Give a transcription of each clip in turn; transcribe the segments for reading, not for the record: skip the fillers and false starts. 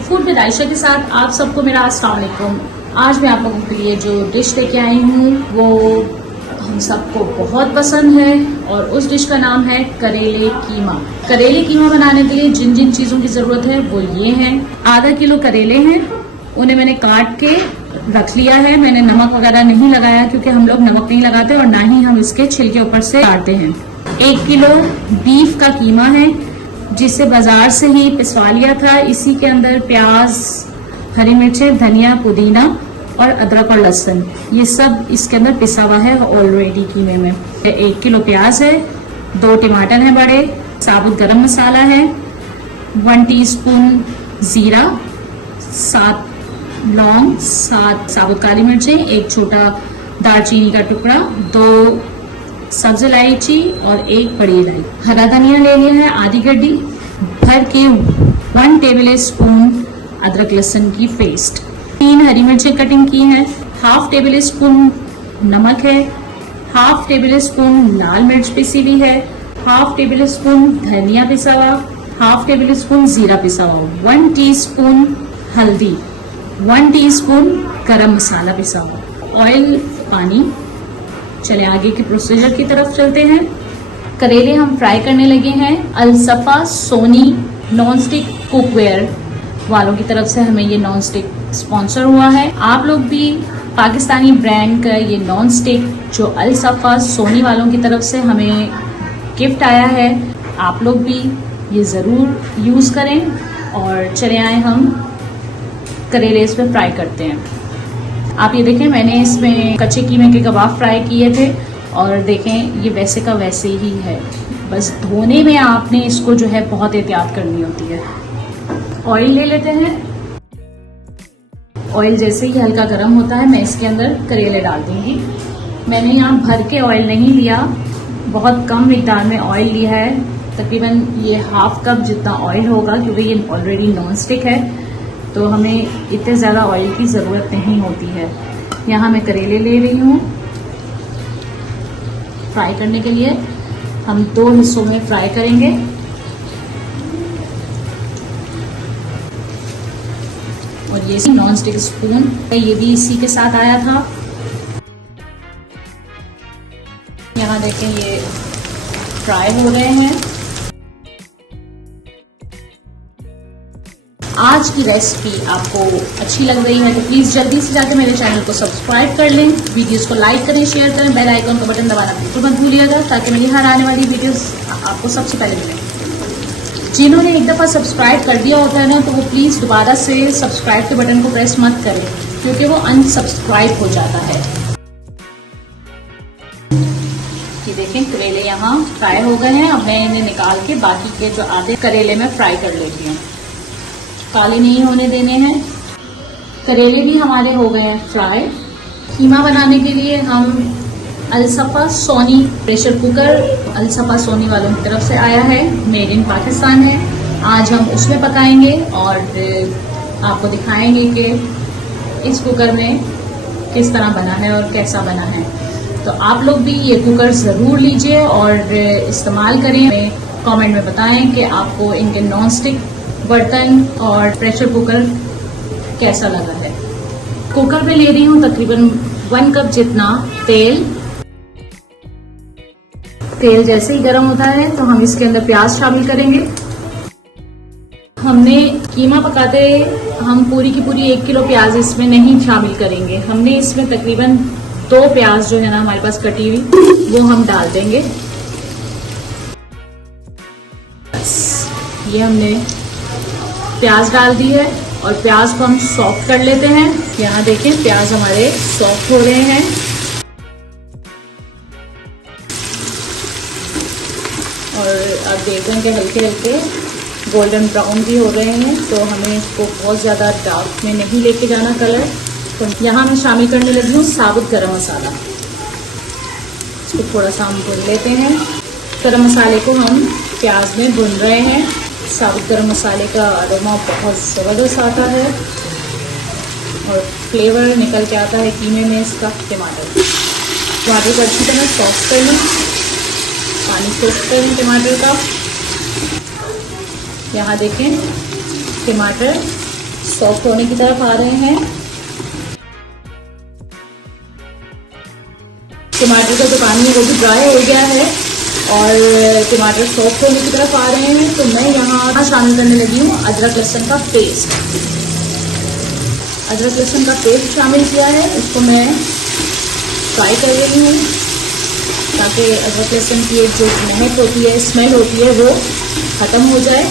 Food with Ayesha के साथ आप सबको मेरा अस्सलाम वालेकुम। आज मैं आप लोगों के लिए जो डिश लेके आई हूँ वो हम सबको बहुत पसंद है और उस डिश का नाम है करेले कीमा। करेले कीमा बनाने के लिए जिन जिन चीज़ों की ज़रूरत है वो ये हैं। आधा किलो करेले हैं, उन्हें मैंने काट के रख लिया है। मैंने नमक वगैरह नहीं लगाया क्योंकि हम लोग नमक नहीं लगाते और ना ही हम इसके छिलके ऊपर से काटते हैं। 1 किलो बीफ का कीमा है जिसे बाजार से ही पिसवा लिया था। इसी के अंदर प्याज, हरी मिर्चें, धनिया, पुदीना और अदरक और लहसुन, ये सब इसके अंदर पिसा हुआ है ऑलरेडी कीमे में। 1 किलो प्याज है, 2 टमाटर हैं बड़े, साबुत गरम मसाला है, 1 टीस्पून जीरा, 7 लौंग, 7 साबुत काली मिर्चें, 1 छोटा दालचीनी का टुकड़ा, 2 सब्ज इलायची और 1 बड़ी इलायची। हरा धनिया ले लिया है आधी गड्डी भर के, 1 टेबल स्पून अदरक लहसुन की पेस्ट, 3 हरी मिर्चें कटिंग की हैं, 1/2 टेबल स्पून नमक है, 1/2 टेबल स्पून लाल मिर्च पिसी हुई है, 1/2 टेबल स्पून धनिया पिसा हुआ, 1/2 टेबल स्पून जीरा पिसा हुआ, 1 टीस्पून हल्दी, 1 टीस्पून गरम मसाला पिसा हुआ, ऑयल, पानी। चले आगे की प्रोसीजर की तरफ चलते हैं। करेले हम फ्राई करने लगे हैं। अलसफा सोनी नॉन स्टिक कुकवेयर वालों की तरफ से हमें ये नॉन स्टिक स्पॉन्सर हुआ है। आप लोग भी पाकिस्तानी ब्रांड का ये नॉन स्टिक जो अलसफा सोनी वालों की तरफ से हमें गिफ्ट आया है, आप लोग भी ये ज़रूर यूज़ करें। और चले आए हम करेले इसमें फ्राई करते हैं। आप ये देखें, मैंने इसमें कच्चे कीमे के कबाब फ्राई किए थे और देखें ये वैसे का वैसे ही है। बस धोने में आपने इसको जो है बहुत एहतियात करनी होती है। ऑयल ले लेते हैं। ऑयल जैसे ही हल्का गर्म होता है मैं इसके अंदर करेले डाल दूंगी। मैंने यहाँ भर के ऑयल नहीं लिया, बहुत कम मिकदार में ऑयल लिया है। तकरीबन ये 1/2 कप जितना ऑयल होगा क्योंकि ये ऑलरेडी नॉन स्टिक है तो हमें इतने ज़्यादा ऑयल की ज़रूरत नहीं होती है। यहाँ मैं करेले ले रही हूँ फ्राई करने के लिए। हम 2 हिस्सों में फ्राई करेंगे। और ये नॉन स्टिक स्पून ये भी इसी के साथ आया था। यहाँ देखें ये फ्राई हो रहे हैं। आज की रेसिपी आपको अच्छी लग रही है तो प्लीज़ जल्दी से जाकर मेरे चैनल को सब्सक्राइब कर लें, वीडियोस को लाइक करें, शेयर करें, बेल आइकन का बटन दबाना बिल्कुल मत भूलिएगा ताकि मेरी हर आने वाली वीडियोस आपको सबसे पहले मिले। जिन्होंने एक दफ़ा सब्सक्राइब कर दिया होता है ना तो वो प्लीज़ दोबारा से सब्सक्राइब के बटन को प्रेस मत करें क्योंकि वो अनसब्सक्राइब हो जाता है। ये देखें करेले यहाँ फ्राई हो गए हैं। अब मैं इन्हें निकाल के बाकी के जो आधे करेले में फ्राई कर लेती हूँ। काले नहीं होने देने हैं। करेले भी हमारे हो गए हैं फ्राई। कीमा बनाने के लिए हम अलसफा सोनी प्रेशर कुकर अलसफा सोनी वालों की तरफ से आया है, मेड इन पाकिस्तान है। आज हम उसमें पकाएंगे और आपको दिखाएंगे कि इस कुकर में किस तरह बना है और कैसा बना है। तो आप लोग भी ये कुकर ज़रूर लीजिए और इस्तेमाल करें। कमेंट में बताएं कि आपको इनके नॉन स्टिक बर्तन और प्रेशर कुकर कैसा लगा है। कुकर में ले रही हूँ तकरीबन 1 कप जितना तेल। तेल जैसे ही गर्म होता है तो हम इसके अंदर प्याज शामिल करेंगे। हमने कीमा पकाते हम पूरी की पूरी 1 किलो प्याज इसमें नहीं शामिल करेंगे। हमने इसमें तकरीबन 2 प्याज जो है ना हमारे पास कटी हुई वो हम डाल देंगे। ये हमने प्याज डाल दी है और प्याज को हम सॉफ्ट कर लेते हैं। यहाँ देखें प्याज हमारे सॉफ्ट हो रहे हैं और अब देख रहे हैं कि हल्के हल्के गोल्डन ब्राउन भी हो रहे हैं। तो हमें इसको बहुत ज़्यादा डार्क में नहीं लेके जाना कलर। तो यहाँ मैं शामिल करने लगी हूँ साबुत गरम मसाला। इसको थोड़ा सा हम भून लेते हैं। गरम मसाले को हम प्याज में भून रहे हैं। साबुत गरम मसाले का अरोमा बहुत ज़बरदस्त आता है और फ्लेवर निकल के आता है कीमे में इसका। टमाटर को अच्छी तरह सॉफ्ट कर लें, पानी सोख कर लें टमाटर का। यहाँ देखें टमाटर सॉफ्ट होने की तरफ आ रहे हैं। टमाटर का जो पानी है वो भी ड्राई हो गया है और टमाटर सॉफ्ट होने की तरफ आ रहे हैं। तो मैं यहाँ शामिल करने लगी हूँ अदरक लहसुन का पेस्ट। अदरक लहसुन का पेस्ट शामिल किया है, उसको मैं फ्राई कर रही हूँ ताकि अदरक लहसुन की एक जो महक होती है, स्मेल होती है, वो ख़त्म हो जाए।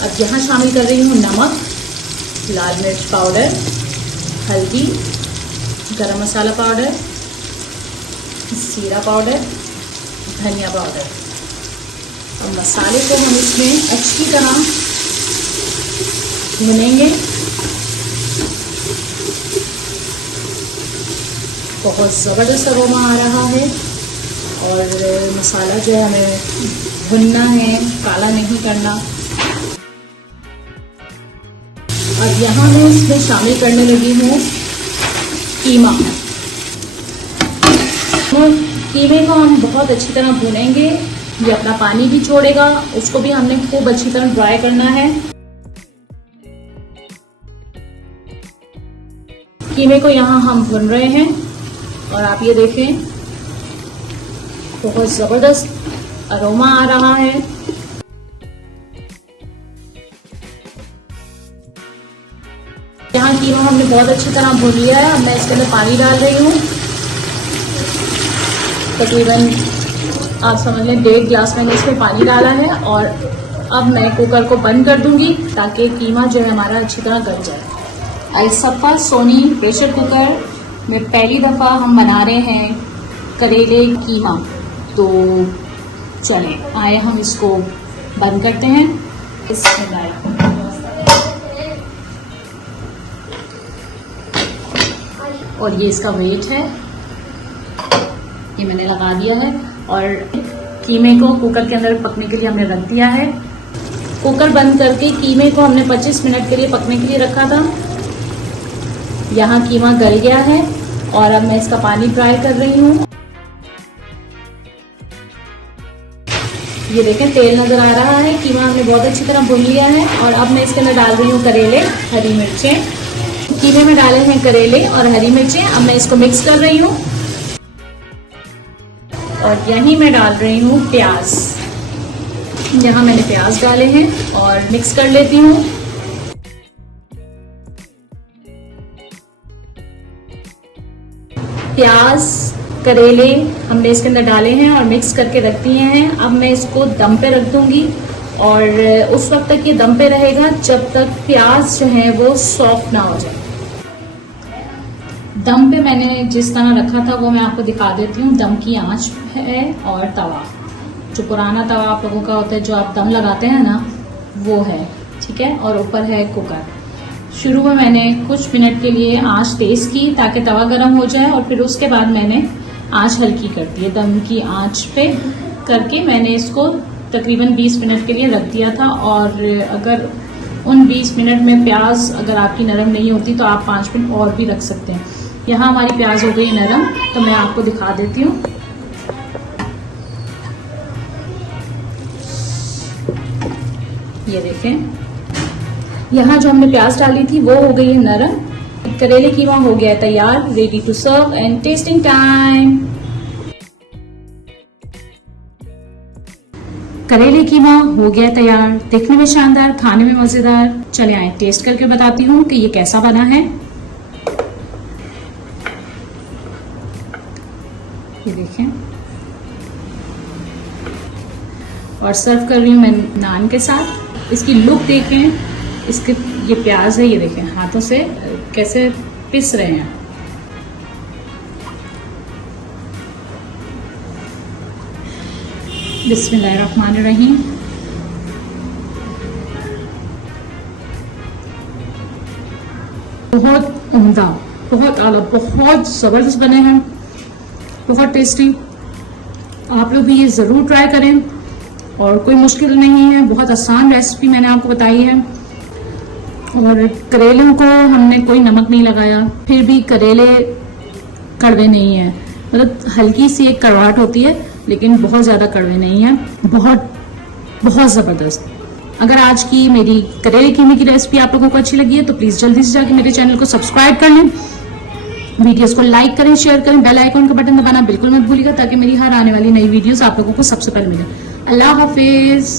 अब यहाँ शामिल कर रही हूँ नमक, लाल मिर्च पाउडर, हल्दी, गरम मसाला पाउडर, जीरा पाउडर, धनिया पाउडर। और मसाले को हम इसमें अच्छी तरह भूनेंगे। बहुत ज़बरदस्त अरोमा आ रहा है और मसाला जो है हमें भुनना है, काला नहीं करना। अब यहाँ मैं इसमें शामिल करने लगी हूँ कीमा। कीमे को हम बहुत अच्छी तरह भूनेंगे, ये अपना पानी भी छोड़ेगा, उसको भी हमने खूब अच्छी तरह ड्राई करना है। कीमे को यहाँ हम भून रहे हैं और आप ये देखें बहुत ज़बरदस्त अरोमा आ रहा है। यहाँ कीमा हमने बहुत अच्छी तरह भून लिया है। अब मैं इसके अंदर पानी डाल रही हूँ, तकरीबन आप समझ लें 1.5 गिलास मैंने इसमें पानी डाला है। और अब मैं कुकर को बंद कर दूंगी ताकि कीमा जो है हमारा अच्छी तरह गल जाए। अलसफ़ा सोनी प्रेशर कुकर में पहली दफ़ा हम बना रहे हैं करेले कीमा। तो चलें आए हम इसको बंद करते हैं। और ये इसका वेट है, ये मैंने लगा दिया है और कीमे को कुकर के अंदर पकने के लिए हमने रख दिया है। कुकर बंद करके कीमे को हमने 25 मिनट के लिए पकने के लिए रखा था। यहाँ कीमा गल गया है और अब मैं इसका पानी ड्राई कर रही हूँ। ये देखें तेल नजर आ रहा है। कीमा हमने बहुत अच्छी तरह भून लिया है और अब मैं इसके अंदर डाल रही हूँ करेले, हरी मिर्चें। कीमे में डाले हैं करेले और हरी मिर्चें। अब मैं इसको मिक्स कर रही हूँ और यहीं मैं डाल रही हूँ प्याज। यहाँ मैंने प्याज डाले हैं और मिक्स कर लेती हूँ। प्याज करेले हमने इसके अंदर डाले हैं और मिक्स करके रख दिए हैं। अब मैं इसको दम पे रख दूंगी और उस वक्त तक ये दम पे रहेगा जब तक प्याज जो है वो सॉफ्ट ना हो जाए। दम पे मैंने जिस तरह रखा था वो मैं आपको दिखा देती हूँ। दम की आंच है और तवा, जो पुराना तवा आप लोगों का होता है जो आप दम लगाते हैं ना, वो है, ठीक है। और ऊपर है कुकर। शुरू में मैंने कुछ मिनट के लिए आंच तेज की ताकि तवा गर्म हो जाए और फिर उसके बाद मैंने आंच हल्की कर दी है। दम की आंच पे करके मैंने इसको तकरीबन 20 मिनट के लिए रख दिया था। और अगर उन 20 मिनट में प्याज अगर आपकी नरम नहीं होती तो आप 5 मिनट और भी रख सकते हैं। यहाँ हमारी प्याज हो गई नरम, तो मैं आपको दिखा देती हूँ। ये देखें, यहाँ जो हमने प्याज डाली थी वो हो गई है नरम। करेले कीमा हो गया है तैयार, ready to serve and tasting time. करेले कीमा हो गया तैयार, देखने में शानदार, खाने में मजेदार। चले आए टेस्ट करके बताती हूँ कि ये कैसा बना है। ये देखें, और सर्व कर रही हूँ मैं नान के साथ। इसकी लुक देखें, इसके ये प्याज है, ये देखें हाथों से कैसे पिस रहे हैं। बिस्मिल्लाहिर्रहमानिर्रहीम। बहुत उम्दा, बहुत आला, बहुत ज़बरदस्त बने हैं, बहुत टेस्टी। आप लोग भी ये ज़रूर ट्राई करें और कोई मुश्किल नहीं है, बहुत आसान रेसिपी मैंने आपको बताई है। और करेलों को हमने कोई नमक नहीं लगाया, फिर भी करेले कड़वे नहीं है। मतलब हल्की सी एक कड़वाहट होती है लेकिन बहुत ज़्यादा कड़वे नहीं है। बहुत बहुत ज़बरदस्त। अगर आज की मेरी करेले कीमे की रेसिपी आप लोगों को अच्छी लगी है तो प्लीज़ जल्दी से जाके मेरे चैनल को सब्सक्राइब कर लें, वीडियोस को लाइक करें, शेयर करें, बेल आइकॉन का बटन दबाना बिल्कुल मत भूलिएगा ताकि मेरी हर आने वाली नई वीडियोस आप लोगों को सबसे पहले मिले। अल्लाह हाफिज।